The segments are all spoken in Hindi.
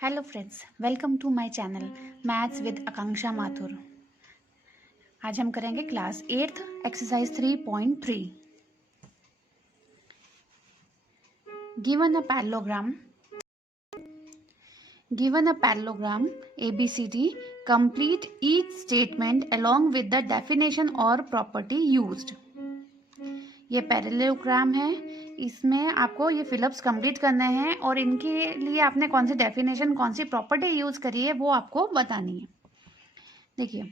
Hello friends, welcome to my channel maths with Akanksha Mathur. आज हम करेंगे class 8th exercise 3.3। Given a parallelogram ABCD, complete each statement along with the definition or property used। ये पैरेललोग्राम है, इसमें आपको ये फिलअप्स कंप्लीट करने हैं और इनके लिए आपने कौन सी डेफिनेशन कौन सी प्रॉपर्टी यूज करी है वो आपको बतानी है। देखिए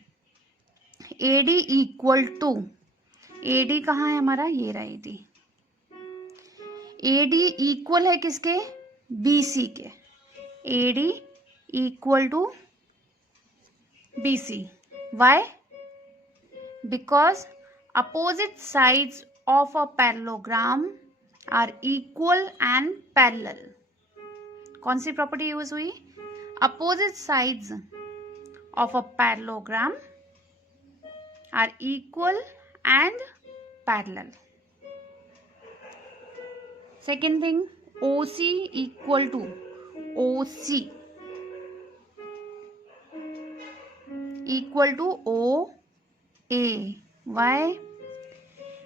AD इक्वल टू, AD कहाँ है हमारा, ये रहा AD। AD इक्वल है किसके, BC के। AD equal to BC। Why? Because opposite sides of a parallelogram are equal and parallel। कौन सी प्रॉपर्टी यूज हुई? Opposite sides of a parallelogram are equal and parallel। Second thing, OC equal to OC equal to OA। Why?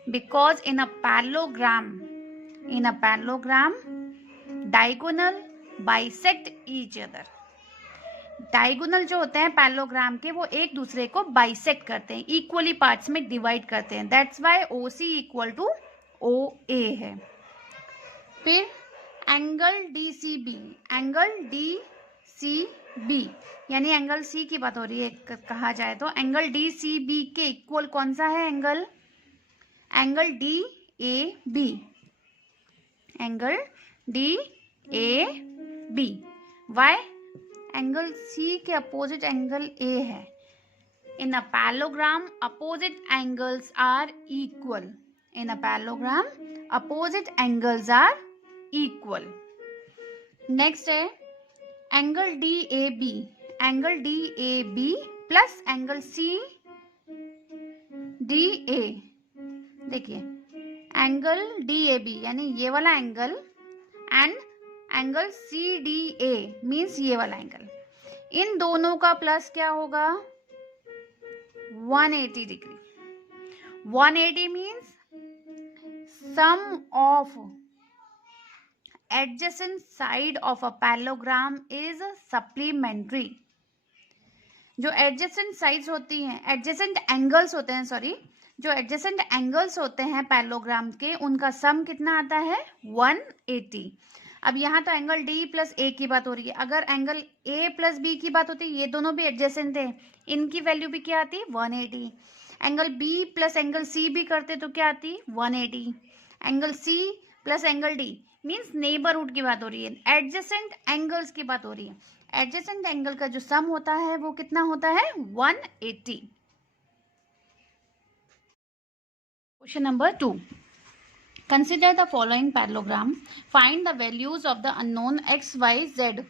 Because in a parallelogram diagonal bisect each other। Diagonal जो होते हैं पैरेललोग्राम के, वो एक दूसरे को बाइसेक्ट करते हैं, इक्वली पार्ट्स में डिवाइड करते हैं। That's why OC equal to OA है। फिर एंगल DCB, यानी एंगल C की बात हो रही है कहा जाए तो, एंगल DCB के इक्वल कौन सा है angle DAB। Angle DAB। Why? Angle C के अपोजिट एंगल A है। In a parallelogram opposite angles are equal. Next है angle DAB plus angle CDA। देखिए एंगल DAB यानी ये वाला angle and angle CDA means ये वाला एंगल, इन दोनों का प्लस क्या होगा? 180 degree. 180 means sum of adjacent side of a parallelogram is supplementary. जो एडजेसेंट साइड्स होती हैं, एडजेसेंट एंगल्स होते हैं, सॉरी, जो एडजेसेंट एंगल्स होते हैं पैरेललोग्राम के, उनका सम कितना आता है? 180। अब यहाँ तो एंगल D प्लस A की बात हो रही है, अगर एंगल A प्लस B की बात होती, ये दोनों भी एडजेसेंट है, इनकी वैल्यू भी क्या आती? 180। Angle B plus angle C भी करते तो क्या आती? 180। Angle C plus angle D means neighbourhood की बात हो रही है, एडजेसेंट एंगल्स की बात हो रही है। एडजेसेंट एंगल का जो सम होता है वो कितना होता है? 180। Question number 2. Consider the following parallelogram. Find the values of the unknown x, y, z.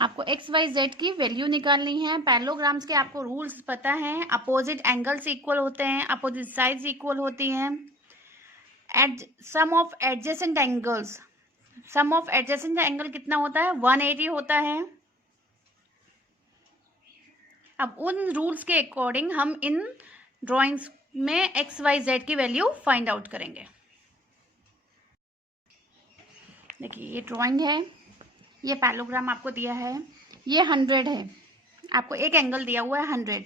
आपको x, y, z की वैल्यू निकालनी है। पैरेललोग्राम्स के आपको रूल्स पता हैं, अपोजिट एंगल्स इक्वल होते हैं, अपोजिट साइड्स इक्वल होती हैं। सम ऑफ एडजेसेंट एंगल कितना होता है? 180 होता है। अब उन रूल्स के अकॉर्डिंग हम इन ड्राइंग्स में x, y, z की वैल्यू फाइंड आउट करेंगे। देखिए ये ड्राइंग है, ये पैरेललोग्राम आपको दिया है, ये 100 है, आपको एक एंगल दिया हुआ है 100,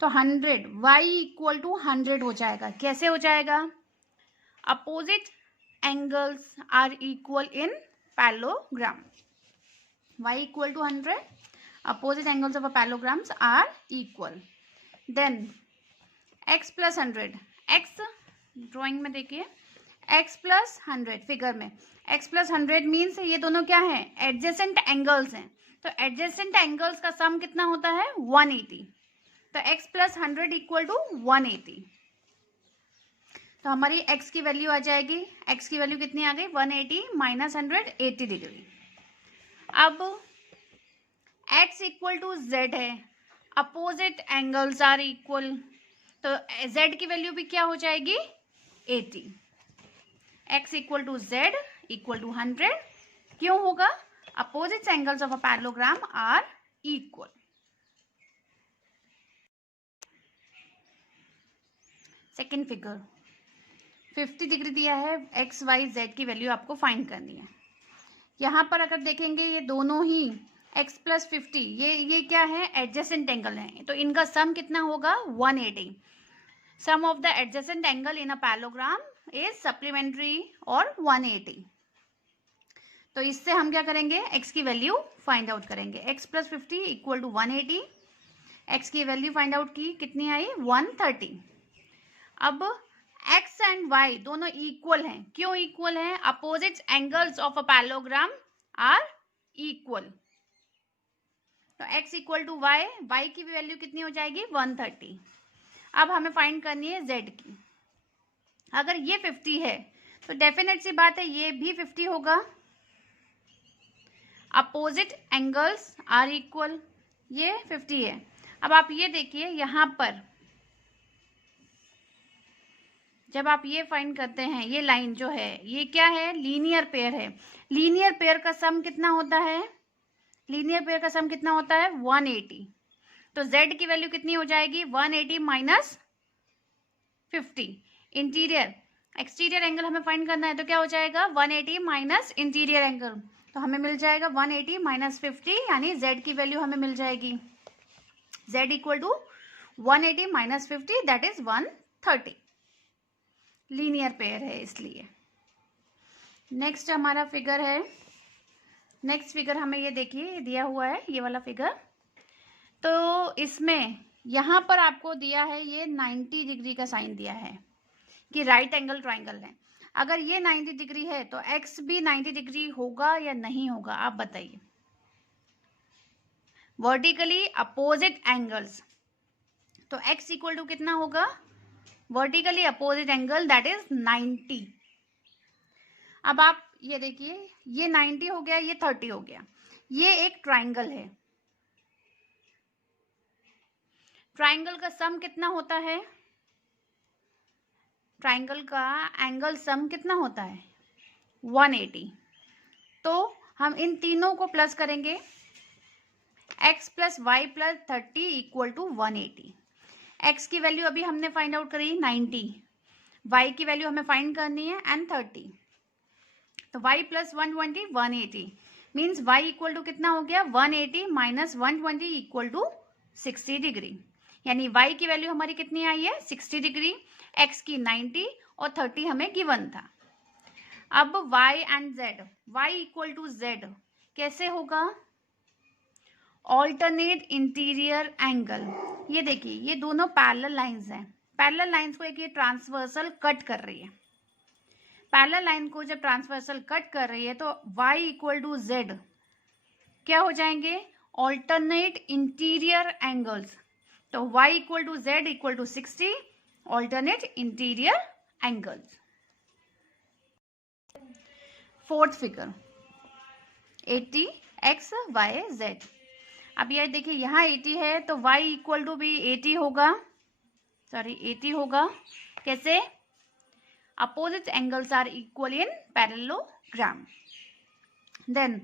तो 100 y इक्वल टू 100 हो जाएगा। कैसे हो जाएगा? Opposite angles are equal in parallelogram. y equal to 100, opposite angles of a parallelograms are equal। then x plus 100, x drawing में देखिए x plus 100 फिगर में, x plus 100 मीन्स ये दोनों क्या है? एडजेसेंट एंगल्स हैं, तो एडजेसेंट एंगल्स का सम कितना होता है? 180। तो x plus 100 इक्वल टू 180। तो हमारी x की वैल्यू आ जाएगी, x की वैल्यू कितनी आ गई? 180 माइनस 100, 80 डिग्री। अब x इक्वल टू z है, अपोजिट एंगल्स आर इक्वल, तो z की वैल्यू भी क्या हो जाएगी? 80। x equal to z equal to 100। क्यों होगा? Opposite angles of a parallelogram are equal. Second figure 50 degree दिया है, एक्स वाई जेड की वैल्यू आपको फाइंड करनी है। यहाँ पर अगर देखेंगे ये दोनों ही x प्लस 50 ये क्या है? एडजेसेंट एंगल है, तो इनका सम कितना होगा? 180। Sum of the adjacent angle in a parallelogram is supplementary और 180। तो इससे हम क्या करेंगे? x की वैल्यू फाइंड आउट करेंगे। x plus 50 equal to 180। x की वैल्यू फाइंड आउट की, कितनी आई? 130। अब x एंड y दोनों इक्वल हैं। क्यों इक्वल हैं? Opposite angles of a parallelogram are equal. तो x equal to y, y की वैल्यू कितनी हो जाएगी? 130। अब हमें फाइंड करनी है z की। अगर ये 50 है तो डेफिनेट सी बात है ये भी 50 होगा। अपोजिट एंगल्स आर इक्वल, ये 50 है। अब आप ये देखिए, यहाँ पर जब आप ये फाइंड करते हैं, ये लाइन जो है ये क्या है? लीनियर पेयर है। लीनियर पेयर का सम कितना होता है? लीनियर पेयर का सम कितना होता है? 180। तो z की वैल्यू कितनी हो जाएगी? 180 माइनस 50। इंटीरियर एक्सटीरियर एंगल हमें फाइंड करना है, तो क्या हो जाएगा? 180 माइनस इंटीरियर एंगल, तो हमें मिल जाएगा 180 माइनस 50, यानी z की वैल्यू हमें मिल जाएगी z equal to 180 minus 50, that is 130। Linear pair है इसलिए। नेक्स्ट हमारा फिगर है, नेक्स्ट फिगर हमें ये देखिए दिया हुआ है, ये वाला फिगर। तो इसमें यहाँ पर आपको दिया है ये 90 डिग्री का साइन दिया है कि राइट एंगल ट्राइंगल है। अगर ये 90 डिग्री है तो x भी 90 डिग्री होगा या नहीं होगा? आप बताइए। वर्टिकली अपोजिट एंगल्स, तो x इक्वल टू कितना होगा? Vertically opposite angle that is 90। अब आप ये देखिए, ये 90 हो गया, ये 30 हो गया। ये एक ट्राइंगल है। ट्राइंगल का सम कितना होता है? ट्राइंगल का एंगल सम कितना होता है? 180। तो हम इन तीनों को प्लस करेंगे, x plus y plus 30 equal to 180। x की वैल्यू अभी हमने फाइंड आउट करी 90, y की वैल्यू हमें फाइंड करनी है एंड 30। तो y plus 120 180 means y equal to कितना हो गया? 180 माइनस 120 इक्वल टू 60 डिग्री, यानी y की वैल्यू हमारी कितनी आई है? 60 डिग्री, x की 90 और 30 हमें गिवन था। अब y and z, y equal to z कैसे होगा? Alternate interior angle. ये देखिए, ये दोनों पैरेलल लाइंस हैं। पैरेलल लाइंस को एक ये ट्रांसवर्सल कट कर रही है। पैरेलल लाइन को जब ट्रांसवर्सल कट कर रही है तो y इक्वल टू z क्या हो जाएंगे? Alternate interior angles. तो y equal to z equal to 60 alternate interior angles. Fourth figure 80 x y z। अब ये देखिए, यहाँ 80 है तो y इक्वल टू भी 80 होगा, 80 होगा। कैसे? Opposite angles are equal in parallelogram. Then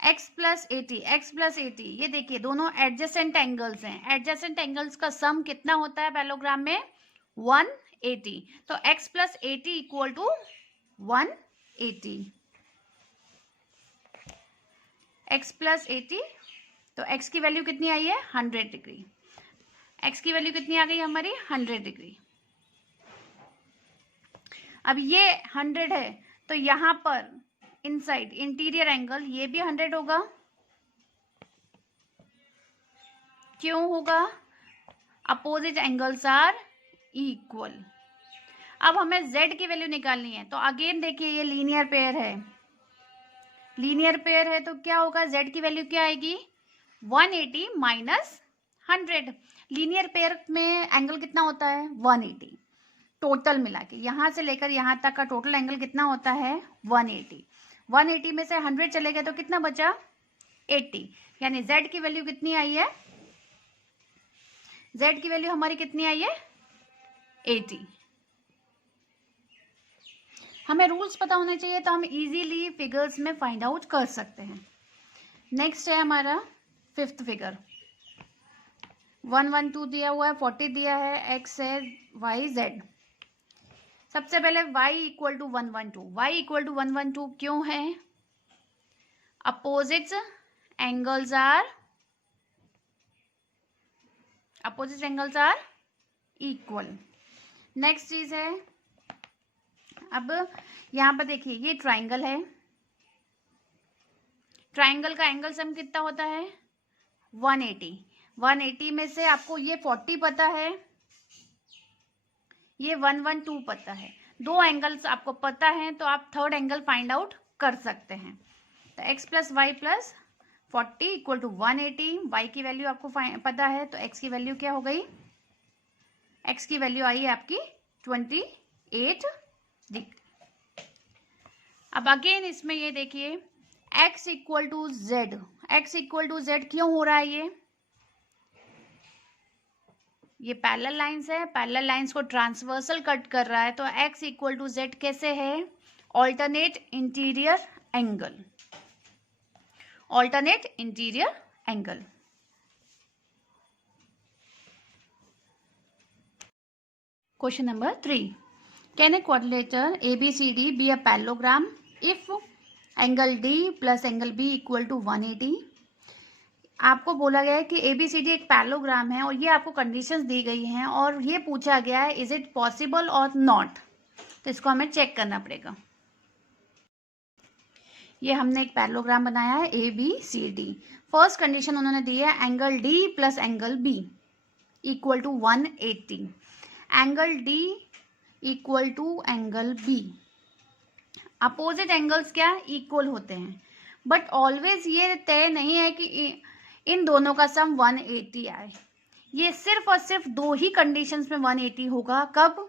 x plus 80, x plus 80, ये देखिए दोनों एडजेसेंट एंगल्स हैं। एडजेसेंट एंगल्स का सम कितना होता है पैरेललोग्राम में? 180। तो x plus 80 equal to 180। x plus 80, तो x की वैल्यू कितनी आई है? 100 डिग्री। x की वैल्यू कितनी आ गई हमारी? 100 डिग्री। अब ये 100 है तो यहाँ पर इनसाइड इंटीरियर एंगल ये भी 100 होगा। क्यों होगा? Opposite angles are equal. अब हमें z की वैल्यू निकालनी है, तो अगेन देखिए ये लीनियर पेयर है। लीनियर पेयर है तो क्या होगा? z की वैल्यू क्या आएगी? 180 माइनस 100। लीनियर पेयर में एंगल कितना होता है? 180। टोटल मिला के यहाँ से लेकर यहाँ तक का टोटल एंगल कितना होता है? 180। 180 में से 100 चले गए तो कितना बचा? 80। यानी z की वैल्यू कितनी आई है? z की वैल्यू हमारी कितनी आई है? 80। हमें रूल्स पता होने चाहिए तो हम इजीली फिगर्स में फाइंड आउट कर सकते हैं। नेक्स्ट है हमारा फिफ्थ फिगर। 112 दिया हुआ है, 40 दिया है, एक्स है, वाई जेड। सबसे पहले y equal to 112, y equal to 112 क्यों है? Opposite angles are equal. Next चीज है, अब यहां पर देखिए ये ट्राइंगल है, ट्राइंगल का एंगल सम कितना होता है? 180। 180 में से आपको ये 40 पता है, ये 112 पता है, दो एंगल्स आपको पता है तो आप थर्ड एंगल फाइंड आउट कर सकते हैं। तो x plus y plus 40 equal to 180। y की वैल्यू आपको पता है तो x की वैल्यू क्या हो गई? x की वैल्यू आई है आपकी 28 डिग्री। अब अगेन इसमें ये देखिए x equal to z, x equal to z क्यों हो रहा है? ये पैरेलल लाइंस है, पैरेलल लाइंस को ट्रांसवर्सल कट कर रहा है, तो x इक्वल टू जेड कैसे है? Alternate interior angle, alternate interior angle. Question number 3, can a quadrilateral ABCD be a parallelogram if angle D plus angle B equal to 180? आपको बोला गया है कि ABCD एक पैरेललोग्राम है और ये आपको कंडीशंस दी गई हैं और ये पूछा गया है इज इट पॉसिबल और नॉट। तो इसको हमें चेक करना पड़ेगा। ये हमने एक पैरेललोग्राम बनाया है ABCD। फर्स्ट कंडीशन उन्होंने दी है angle D plus angle B equal to 180, angle D equal to angle B। Opposite angles क्या इक्वल होते हैं, बट ऑलवेज ये तय नहीं है कि इन दोनों का सम 180 आए। ये सिर्फ और सिर्फ दो ही कंडीशंस में 180 होगा, कब?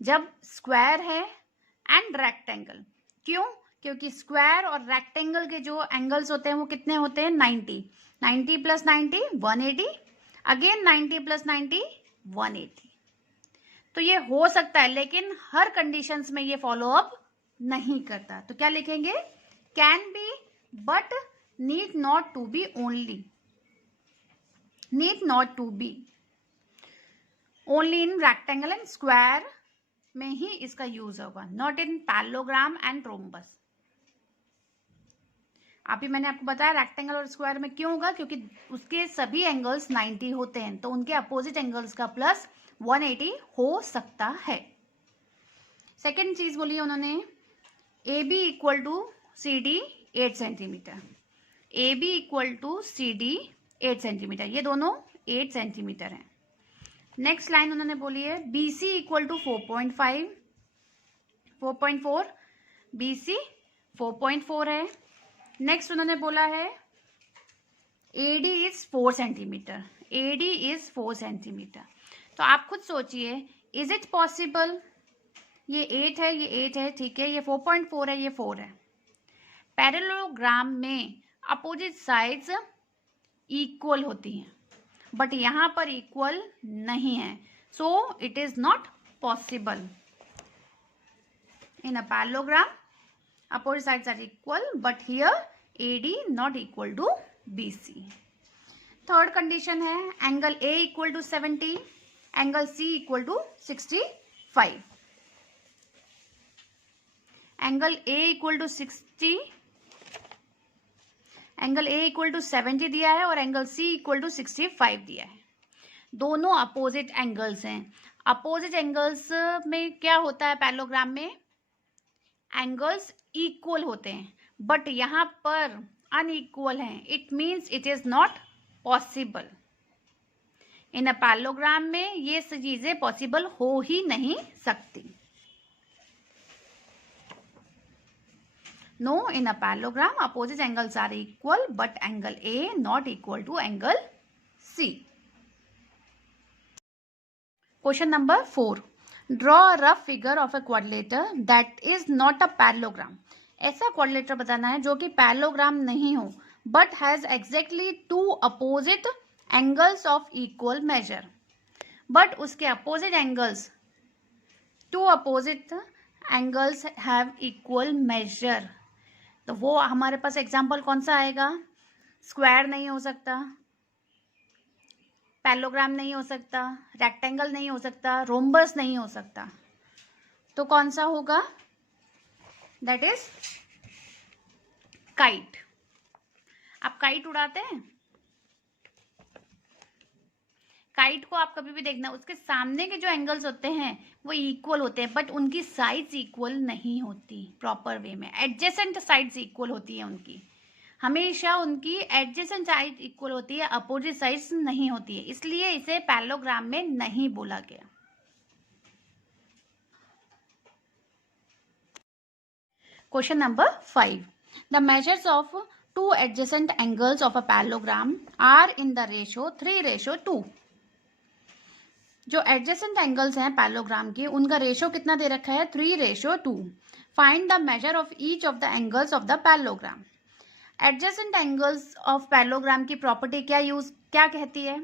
जब स्क्वायर है एंड रेक्टेंगल। क्यों? क्योंकि स्क्वायर और रेक्टेंगल के जो एंगल्स होते हैं वो कितने होते हैं? 90। 90 प्लस 90 180, अगेन 90 प्लस 90 180। तो ये हो सकता है लेकिन हर कंडीशंस में ये फॉलो अप नहीं करता। तो क्या लिखेंगे? Can be but need not to be only, need not to be, only in rectangle and square में ही इसका यूज होगा, not in parallelogram and rhombus. अभी मैंने आपको बताया रेक्टेंगल और स्क्वायर में क्यों होगा, क्योंकि उसके सभी एंगल्स 90 होते हैं तो उनके अपोजिट एंगल्स का प्लस 180 हो सकता है। सेकेंड चीज बोली उन्होंने AB equal to CD 8 centimetre, AB equal to CD 8 centimetre, ये दोनों 8 सेंटीमीटर हैं। नेक्स्ट लाइन उन्होंने बोली है BC इक्वल टू 4.5, 4.4, BC 4.4 है। नेक्स्ट उन्होंने बोला है AD is 4 centimetre, AD is 4 centimetre. तो आप खुद सोचिए इज इट पॉसिबल? ये 8 है, ये 8 है, ठीक है, ये 4.4 है, ये 4 है। पैरेललोग्राम में अपोजिट साइड्स इक्वल होती हैं बट यहां पर इक्वल नहीं है, so it is not possible. In a parallelogram opposite sides are equal but here AD not equal to BC. Third condition है angle A equal to 70, angle C equal to 65। Angle A equal to 60, angle A equal to 70 दिया है और एंगल C इक्वल टू 65 दिया है। दोनों अपोजिट एंगल्स हैं। अपोजिट एंगल्स में क्या होता है पैरेललोग्राम में? एंगल्स इक्वल होते हैं बट यहां पर अनइक्वल हैं, it means it is not possible. In a parallelogram में ये चीजें पॉसिबल हो ही नहीं सकती। No, in a parallelogram opposite angles are equal but angle A not equal to angle C। Question number 4, draw a rough figure of a quadrilateral that is not a parallelogram. ऐसा क्वाड्रिलेटर बताना है जो कि पैरेललोग्राम नहीं हो but has exactly two opposite angles of equal major, but उसके opposite angles, two opposite angles have equal measure, तो वो हमारे पास एग्जाम्पल कौन सा आएगा? स्क्वायर नहीं हो सकता, पैलोग्राम नहीं हो सकता, रेक्टेंगल नहीं हो सकता, रोम्बस नहीं हो सकता, तो कौन सा होगा? That is kite. आप काइट उड़ाते हैं, काइट को आप कभी भी देखना, उसके सामने के जो एंगल्स होते हैं वो इक्वल होते हैं, बट उनकी साइड्स इक्वल नहीं होती प्रॉपर वे में। एडजेसेंट साइड्स इक्वल होती है उनकी, हमेशा उनकी एडजेसेंट साइड इक्वल होती है, अपोजिट साइड्स नहीं होती है, इसलिए इसे पैरेललोग्राम में नहीं बोला गया। Question number 5, the measures of two adjacent angles of a parallelogram are in the ratio 3:2। जो एडजेसेंट एंगल्स हैं पैरेललोग्राम के, उनका रेशियो कितना दे रखा है? 3:2। Find the measure of each of the angles of the parallelogram. Adjacent angles of parallelogram की प्रॉपर्टी क्या कहती है?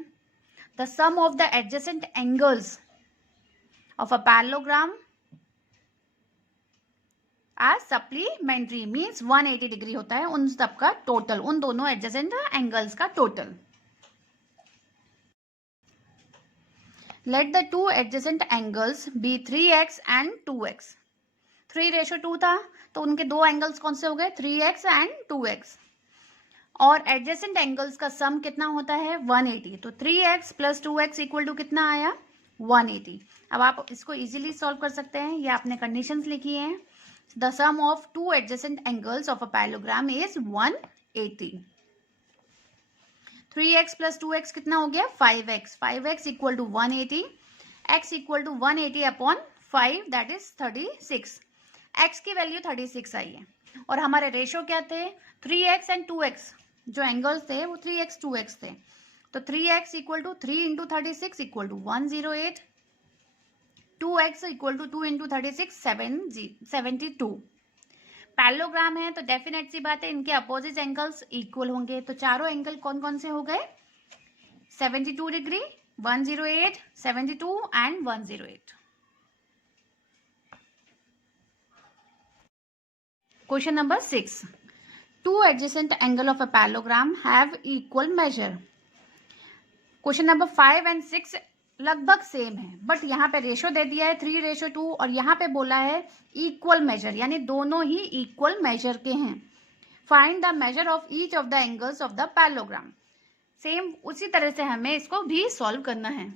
The sum of the adjacent angles of a parallelogram are supplementary, means 180 degree होता है उन सब का टोटल, उन दोनों एडजेसेंट एंगल्स का total. Let the two adjacent angles be 3x and 2x. 3:2 था, तो उनके दो एंगल्स कौन से हो गए? 3x and 2x। और एडजेसेंट एंगल्स का सम कितना होता है? 180। तो 3x plus 2x equal to कितना आया? 180। अब आप इसको इजीली सॉल्व कर सकते हैं, ये आपने कंडीशंस लिखी हैं। The sum of two adjacent angles of a parallelogram is 180। 3x plus 2x कितना हो गया? 5x। 5x equal to 180, x equal to 180 upon 5, that is 36। x की वैल्यू 36 आई है, और हमारे रेशो क्या थे? 3x एंड 2x, जो एंगल्स थे वो 3x 2x थे, तो 3x equal to 3 into 36 equal to 108, 2x equal to 2 into 36 72। Parallelogram है तो डेफिनेट सी बात है इनके अपोजिट एंगल्स इक्वल होंगे, तो चारों एंगल कौन कौन से हो गए? 72 degree, 108, 72 and 108। Question number 6, two adjacent angle of a parallelogram have equal major. Question number 5 and 6 लगभग सेम है, बट यहाँ पे रेशो दे दिया है 3:2, और यहाँ पे बोला है इक्वल मेजर, यानी दोनों ही इक्वल मेजर के हैं। Find the measure of each of the angles of the parallelogram. Same उसी तरह से हमें इसको भी सॉल्व करना है।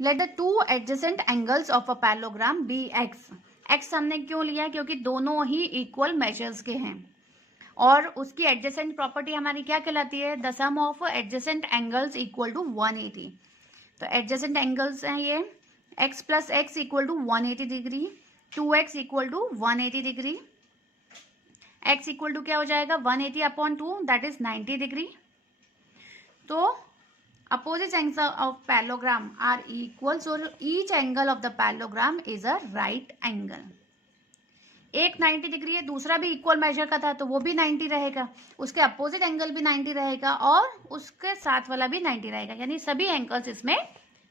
Let the two adjacent angles of a parallelogram be x. X हमने क्यों लिया? क्योंकि दोनों ही इक्वल मेजर्स के हैं, और उसकी एडजेसेंट प्रॉपर्टी हमारी क्या कहलाती है? The sum of adjacent angles equal to 180। तो एडजेसेंट एंगल्स हैं ये, x plus x equal to 180 degree, 2x equal to 180 degree, x equal to क्या हो जाएगा? 180 अपॉन 2, दैट इज 90 डिग्री। तो opposite angles of parallelogram are equal, so each angle of the parallelogram is a right angle. एक 90 डिग्री है, दूसरा भी इक्वल मेजर का था तो वो भी 90 रहेगा, उसके अपोजिट एंगल भी 90 रहेगा, और उसके साथ वाला भी 90 रहेगा, यानी सभी एंगल्स इसमें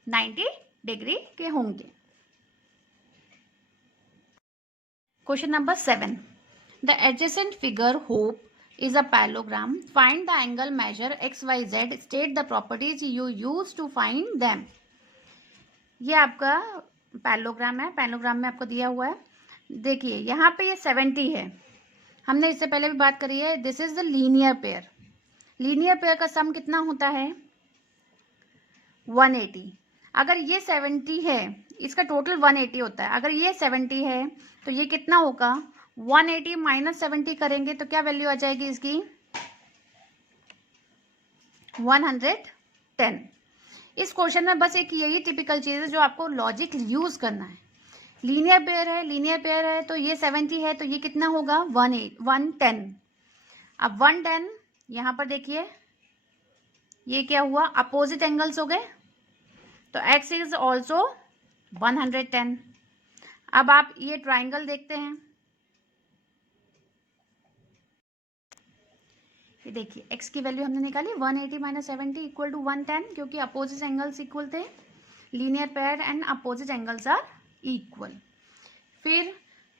90 डिग्री के होंगे। Question number 7, the adjacent figure hope is a parallelogram. Find the angle measure XYZ. State the properties you use to find them. ये आपका पैरेललोग्राम है, पैरेललोग्राम में आपको दिया हुआ है। देखिए यहाँ पे ये 70 है, हमने इससे पहले भी बात करी है। This is the linear pair, linear pair का सम कितना होता है? 180। अगर ये 70 है, इसका टोटल 180 होता है, अगर ये 70 है तो ये कितना होगा? 180 माइनस 70 करेंगे तो क्या वैल्यू आ जाएगी इसकी? 110। इस क्वेश्चन में बस एक यही टिपिकल चीज है जो आपको लॉजिक यूज करना है। लीनियर पेयर है, लीनियर पेयर है, तो ये 70 है तो ये कितना होगा? 110। अब 110 यहाँ पर देखिए ये क्या हुआ? अपोजिट एंगल्स हो गए, तो x इज ऑल्सो 110। अब आप ये ट्राइंगल देखते हैं, ये देखिए x की वैल्यू हमने निकाली 180 माइनस 70 इक्वल टू 110, क्योंकि अपोजिट एंगल्स इक्वल थे। Linear pair and opposite angles are equal. फिर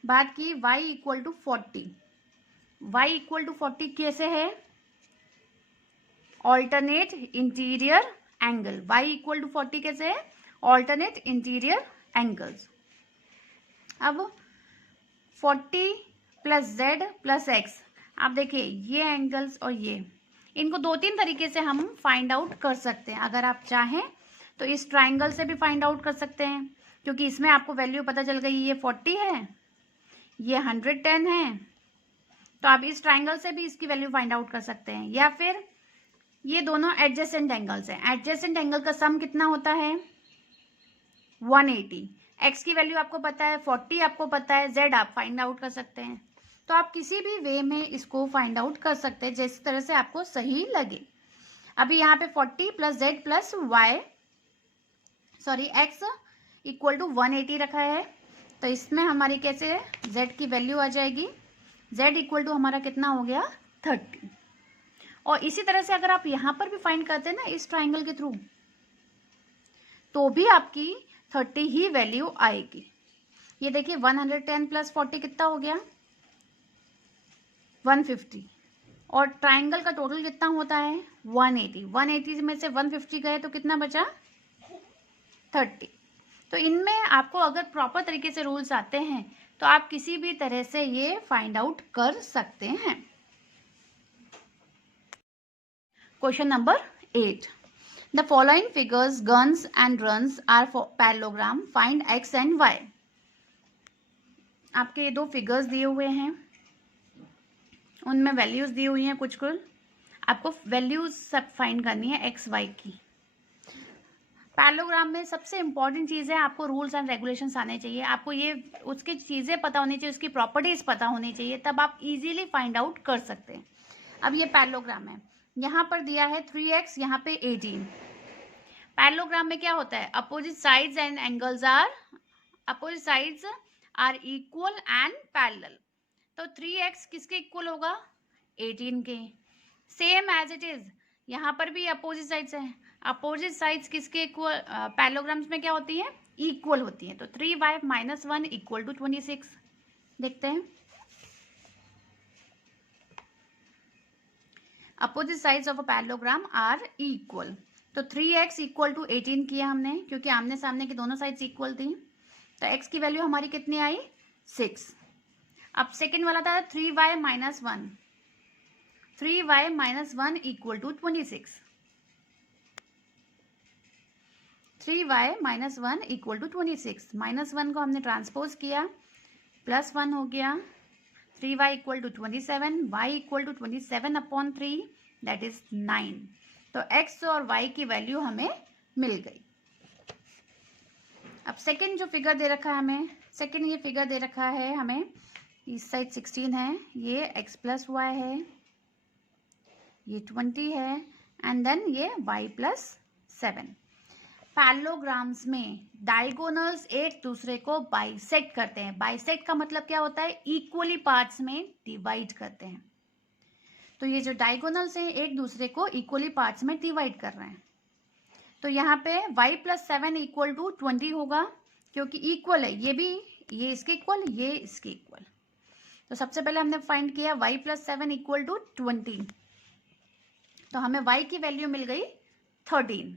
बात की y equal to 40, y equal to 40 कैसे है? Alternate interior angle, y equal to 40 कैसे है? Alternate interior angles. अब 40 प्लस z प्लस x, आप देखिए ये एंगल्स और ये, इनको दो तीन तरीके से हम फाइंड आउट कर सकते हैं। अगर आप चाहें तो इस ट्राइंगल से भी फाइंड आउट कर सकते हैं, क्योंकि इसमें आपको वैल्यू पता चल गई, ये 40 है, ये 110 है, तो आप इस ट्राइंगल से भी इसकी वैल्यू फाइंड आउट कर सकते हैं। या फिर ये दोनों एडजेसेंट एंगल्स हैं, एडजेसेंट एंगल का सम कितना होता है? 180। x की वैल्यू आपको पता है, 40 आपको पता है, z आप फाइंड आउट कर सकते हैं। तो आप किसी भी वे में इसको फाइंड आउट कर सकते हैं, जिस तरह से आपको सही लगे। अभी यहाँ पे 40 plus z plus y sorry x equal to 180 रखा है, तो इसमें हमारी कैसे है, z की वैल्यू आ जाएगी, z इक्वल टू हमारा कितना हो गया? 30। और इसी तरह से अगर आप यहाँ पर भी फाइंड करते हैं ना इस ट्राइंगल के थ्रू, तो भी आपकी 30 ही वैल्यू आएगी। ये देखिए 110 प्लस 40 कितना हो गया? 150। और ट्राइंगल का टोटल कितना होता है? 180। 180 में से 150 गए तो कितना बचा? 30। तो इनमें आपको अगर प्रॉपर तरीके से रूल्स आते हैं तो आप किसी भी तरह से ये फाइंड आउट कर सकते हैं। Question number 8, the following figures guns and runs are parallelogram, find x and y। आपके ये दो फिगर्स दिए हुए हैं, उनमें वैल्यूज दी हुई हैं कुछ कुछ, आपको वैल्यूज सब फाइंड करनी है x y की। पैरेललोग्राम में सबसे इंपॉर्टेंट चीज़ है आपको रूल्स एंड रेगुलेशंस आने चाहिए, आपको ये उसकी चीज़ें पता होनी चाहिए, उसकी प्रॉपर्टीज पता होनी चाहिए, तब आप इजीली फाइंड आउट कर सकते हैं। अब ये पैरेललोग्राम है, यहाँ पर दिया है 3x, यहाँ पे 18। पैरेललोग्राम में क्या होता है? Opposite sides and angles are, opposite sides are equal and parallel. तो 3x किसके इक्वल होगा? 18 के। सेम एज इट इज यहाँ पर भी अपोजिट साइड्स हैं, अपोजिट साइड्स किसके इक्वल? पैरेललोग्राम्स में क्या होती हैं? इक्वल होती हैं। तो 3y माइनस 1 इक्वल टू 26। देखते हैं, opposite sides of a parallelogram are equal. तो 3x इक्वल टू 18 किया हमने, क्योंकि आमने सामने की दोनों साइड्स इक्वल थी। तो x की वैल्यू हमारी कितनी आई? 6। अब सेकेंड वाला था 3y minus 1, 3y minus 1 equal to 26। 3y minus 1 equal to 26। Minus 1 को हमने ट्रांसपोज किया, प्लस 1 हो गया, 3y equal to 27, y equal to 27 upon 3 that is 9। तो x और y की वैल्यू हमें मिल गई। अब सेकंड जो फिगर दे रखा है हमें, सेकंड ये फिगर दे रखा है हमें, इस साइड 16 है, ये x प्लस वाई है, ये 20 है, एंड देन ये y प्लस 7। पैरेललोग्राम्स में डायगोनल्स एक दूसरे को बाइसेक्ट करते हैं। बाइसेक्ट का मतलब क्या होता है? इक्वली पार्ट्स में डिवाइड करते हैं। तो ये जो डायगोनल्स हैं एक दूसरे को इक्वली पार्ट्स में डिवाइड कर रहे हैं। तो यहाँ पे y प्लस 7 इक्वल टू 20 होगा, क्योंकि इक्वल है, ये भी, ये इसके इक्वल, ये इसके इक्वल। तो सबसे पहले हमने फाइंड किया y प्लस 7 इक्वल टू 20, तो हमें y की वैल्यू मिल गई 13।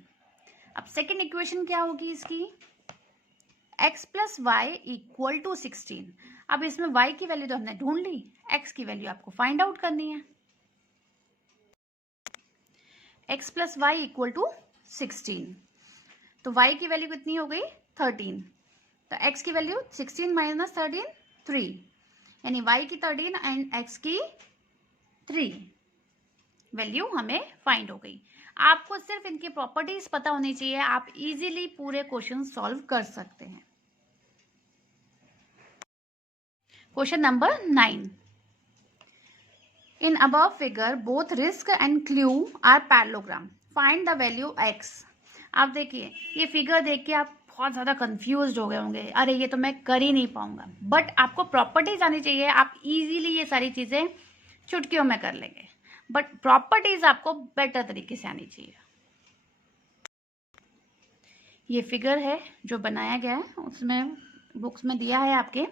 अब सेकेंड इक्वेशन क्या होगी इसकी? x plus y equal to 16। अब इसमें y की वैल्यू तो हमने ढूंढ ली, x की वैल्यू आपको फाइंड आउट करनी है। x plus y equal to 16, तो y की वैल्यू कितनी हो गई? 13। तो x की वैल्यू 16 माइनस 13 3, यानी y की 13 एंड x की 3 वैल्यू हमें फाइंड हो गई। आपको सिर्फ इनकी प्रॉपर्टीज पता होनी चाहिए, आप इजीली पूरे क्वेश्चन सॉल्व कर सकते हैं। Question number 9, in above figure both risk and clue are parallelogram, find the value x। आप देखिए ये फिगर देख के आप बहुत ज़्यादा कंफ्यूज हो गए होंगे, अरे ये तो मैं कर ही नहीं पाऊंगा, बट आपको प्रॉपर्टीज आनी चाहिए, आप इजीली ये सारी चीज़ें चुटकियों में कर लेंगे, बट प्रॉपर्टीज आपको बेटर तरीके से आनी चाहिए। ये फिगर है जो बनाया गया है, उसमें बुक्स में दिया है आपके,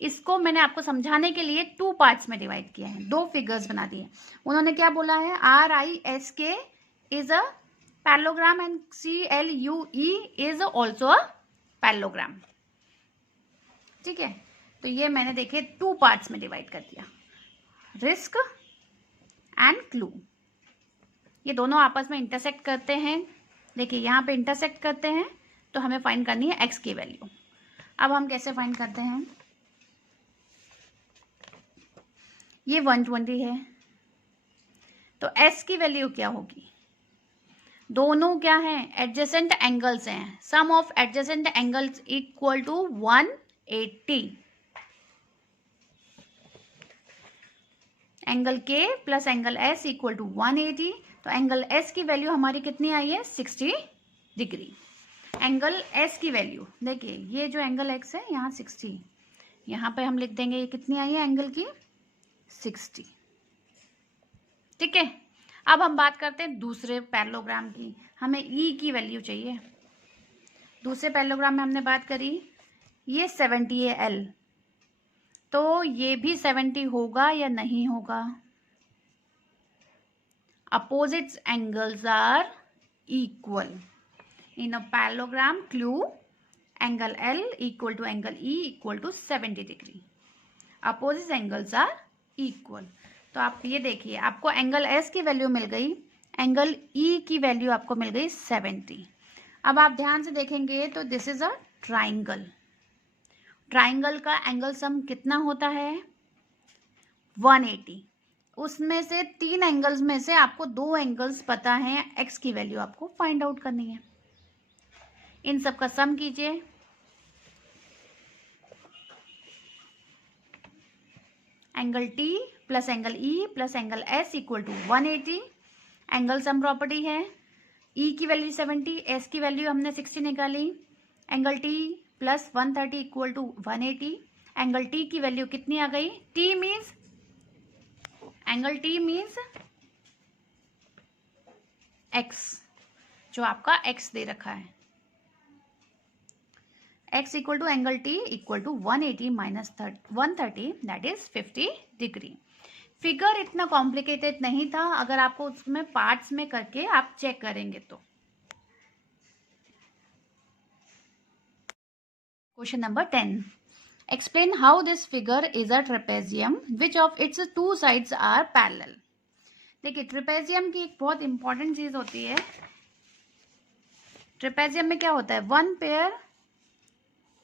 इसको मैंने आपको समझाने के लिए 2 पार्ट्स में डिवाइड किया है, 2 फिगर्स बना दिए। उन्होंने क्या बोला है, RISK is a parallelogram and CLUE is also a parallelogram. ठीक है, तो ये मैंने देखे 2 पार्ट्स में डिवाइड कर दिया, रिस्क एंड क्लू। ये दोनों आपस में इंटरसेक्ट करते हैं। देखिए यहाँ पे इंटरसेक्ट करते हैं, तो हमें फाइंड करनी है x की वैल्यू। अब हम कैसे फाइंड करते हैं, ये 120 है, तो s की वैल्यू क्या होगी, दोनों क्या हैं, एडजेसेंट एंगल्स हैं, sum of adjacent angles equal to 180, angle k plus angle s equal to 180, तो एंगल s की वैल्यू हमारी कितनी आई है, 60 डिग्री। एंगल s की वैल्यू देखिए, ये जो एंगल x है यहाँ 60, यहाँ पे हम लिख देंगे ये कितनी आई है एंगल की, 60। ठीक है, अब हम बात करते हैं दूसरे पैरेललोग्राम की। हमें E की वैल्यू चाहिए। दूसरे पैरेललोग्राम में हमने बात करी, ये 70 है L, तो ये भी 70 होगा या नहीं होगा, opposite angles are equal in a parallelogram clue, angle L equal to angle E equal to 70 degree, opposite angles are equal। तो आप ये देखिए, आपको एंगल S की वैल्यू मिल गई, एंगल E की वैल्यू आपको मिल गई 70। अब आप ध्यान से देखेंगे तो this is a triangle, triangle का एंगल सम कितना होता है, 180। उसमें से 3 एंगल्स में से आपको 2 एंगल्स पता है, x की वैल्यू आपको फाइंड आउट करनी है। इन सब का सम कीजिए, angle T plus angle E plus angle S equal to 180, angle sum property है, E की वैल्यू 70, S की वैल्यू हमने 60 निकाली, angle T plus 130 equal to 180, angle T की वैल्यू कितनी आ गई, T means angle T means x, जो आपका x दे रखा है, x equal to angle T equal to 180 minus 130 that is 50 degree. Figure इतना कॉम्प्लिकेटेड नहीं था, अगर आपको उसमें पार्ट्स में करके आप चेक करेंगे तो। Question number 10, explain how this figure is a trapezium which of its 2 sides are parallel. देखिए, ट्रेपेजियम की एक बहुत इंपॉर्टेंट चीज होती है, ट्रेपेजियम में क्या होता है, 1 पेयर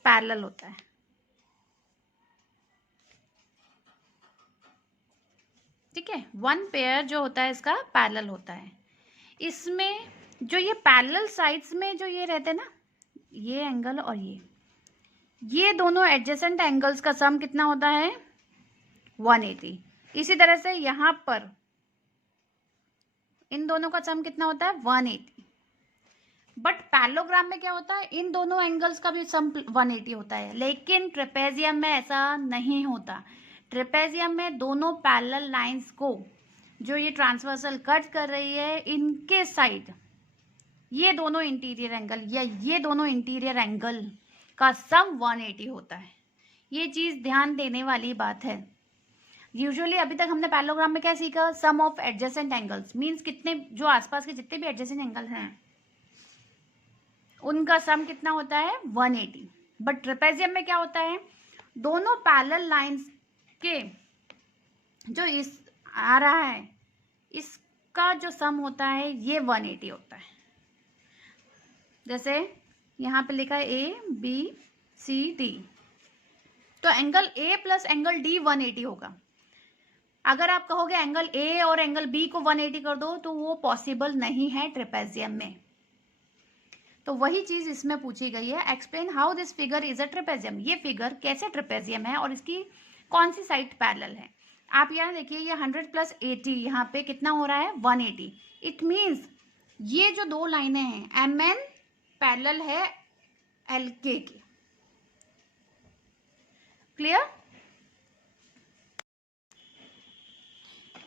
पैरेलल होता है। ठीक है, 1 पेयर जो होता है इसका पैरेलल होता है। इसमें जो ये पैरेलल साइड्स में जो ये रहते हैं ना, ये एंगल और ये दोनों एडजेसेंट एंगल्स का सम कितना होता है, 180। इसी तरह से यहां पर इन दोनों का सम कितना होता है, 180। बट पैरेललोग्राम में क्या होता है, इन दोनों एंगल्स का भी सम 180 होता है, लेकिन ट्रेपेजियम में ऐसा नहीं होता। ट्रेपेजियम में दोनों पैरेलल लाइंस को जो ये ट्रांसवर्सल कट कर रही है, इनके साइड ये दोनों इंटीरियर एंगल या ये दोनों इंटीरियर एंगल का सम 180 होता है। ये चीज ध्यान देने वाली बात है। यूजुअली अभी तक हमने पैरेललोग्राम में क्या सीखा, सम ऑफ एडजेसेंट एंगल्स मींस कितने जो आसपास के जितने भी एडजेसेंट एंगल हैं उनका सम कितना होता है, 180। बट ट्रेपेजियम में क्या होता है, दोनों पैरेलल लाइंस के जो इस आ रहा है इसका जो सम होता है ये 180 होता है। जैसे यहाँ पे लिखा है ABCD, तो angle A plus angle D 180 होगा। अगर आप कहोगे एंगल A और एंगल B को 180 कर दो तो वो पॉसिबल नहीं है ट्रेपेजियम में। तो वही चीज इसमें पूछी गई है, explain how this figure is a trapezium. ये फिगर कैसे ट्रेपेजियम है और इसकी कौन सी साइड पैरेलल है। आप यहाँ देखिए, ये 100 प्लस 80 यहाँ पे कितना हो रहा है, 180। इट मीन्स ये जो 2 लाइनें हैं MN पैरेलल है LK की। Clear,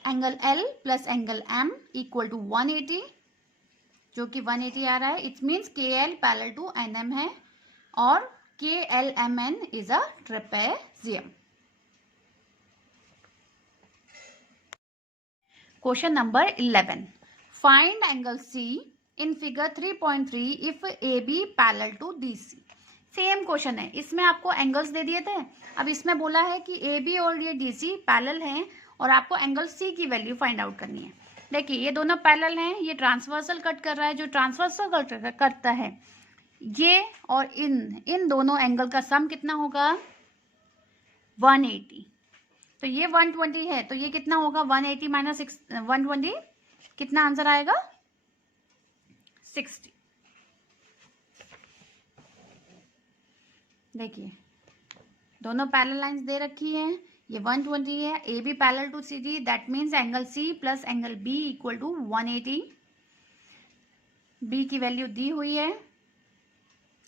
angle L plus angle M equal to 180, जो कि 180 आ रहा है। It means KL parallel to NM है और KLMN is a trapezium. Question number 11. Find angle C in figure 3.3 if AB parallel to DC. Same question है, इसमें आपको एंगल्स दे दिए थे. अब इसमें बोला है कि AB और ये DC पैरेलल हैं और आपको एंगल C की वैल्यू फाइंड आउट करनी है. देखिए ये दोनों पैरेलल हैं, ये ट्रांसवर्सल कट कर रहा है, जो ट्रांसवर्सल कट करता है ये और इन दोनों एंगल का सम कितना होगा 180. तो ये 120 है, तो ये कितना होगा 180 माइनस 120, कितना आंसर आएगा 60. देखिए दोनों पैरेलल लाइंस दे रखी हैं, ये 120 है, A B parallel to C D, that means angle C plus angle B equal to 180. B की वैल्यू दी हुई है,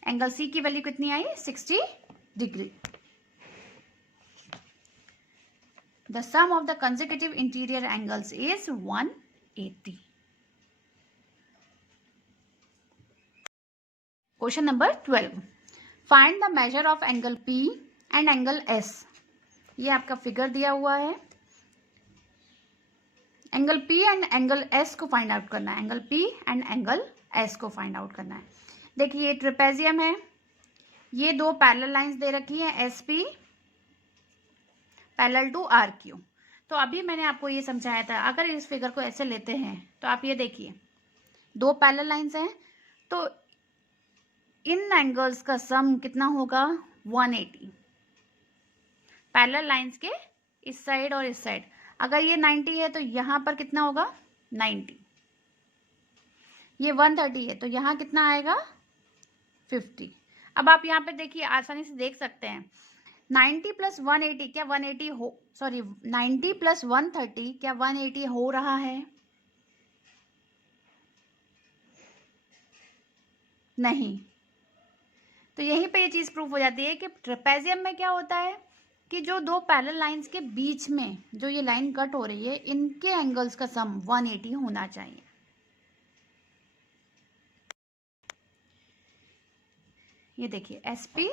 एंगल सी की वैल्यू कितनी आई 60 degree. The sum of the consecutive interior angles is 180. Question number 12. Find the measure of angle P and angle S. ये आपका फिगर दिया हुआ है. Angle P and angle S को फाइंड आउट करना है. Angle P and angle S को फाइंड आउट करना है. देखिए ये ट्रेपेजियम है, ये दो पैरेलल लाइंस दे रखी हैं SP पैरेलल टू RQ. तो अभी मैंने आपको ये समझाया था, अगर इस फिगर को ऐसे लेते हैं तो आप ये देखिए दो पैरेलल लाइंस हैं, तो इन एंगल्स का सम कितना होगा 180. पैरेलल लाइंस के इस साइड और इस साइड, अगर ये 90 है तो यहाँ पर कितना होगा 90. ये 130 है तो यहाँ कितना आएगा 50. अब आप यहाँ पे देखिए आसानी से देख सकते हैं 90 प्लस 180 क्या 180 हो, सॉरी 90 प्लस 130 क्या 180 हो रहा है? नहीं. तो यहीं पे ये चीज़ प्रूफ हो जाती है कि ट्रेपेजियम में क्या होता है कि जो दो पैरेलल लाइंस के बीच में जो ये लाइन कट हो रही है, इनके एंगल्स का सम 180 होना चाहिए. ये देखिए SP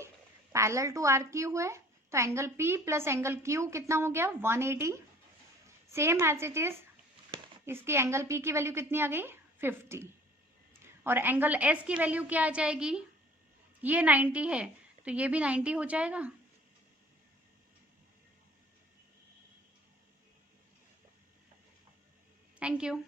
पैरेलल टू RQ है, तो angle P plus angle Q कितना हो गया 180. सेम एज इट इज इसकी एंगल P की वैल्यू कितनी आ गई 50 और एंगल S की वैल्यू क्या आ जाएगी, ये 90 है तो ये भी 90 हो जाएगा. Thank you.